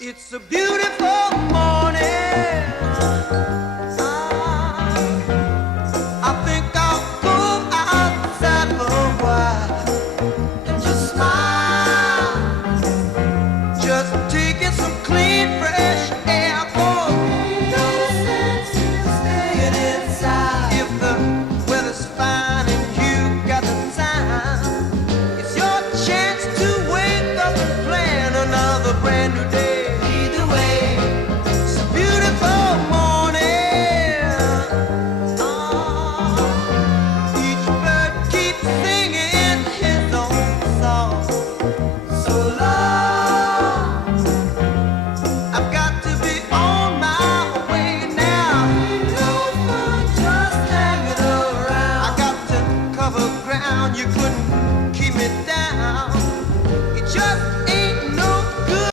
It's a beautiful morning. I think I'll go outside for a while and just smile, just taking some clean, fresh air. For no sense in staying inside. If the weather's fine and you got the time, it's your chance to wake up and plan another brand new day.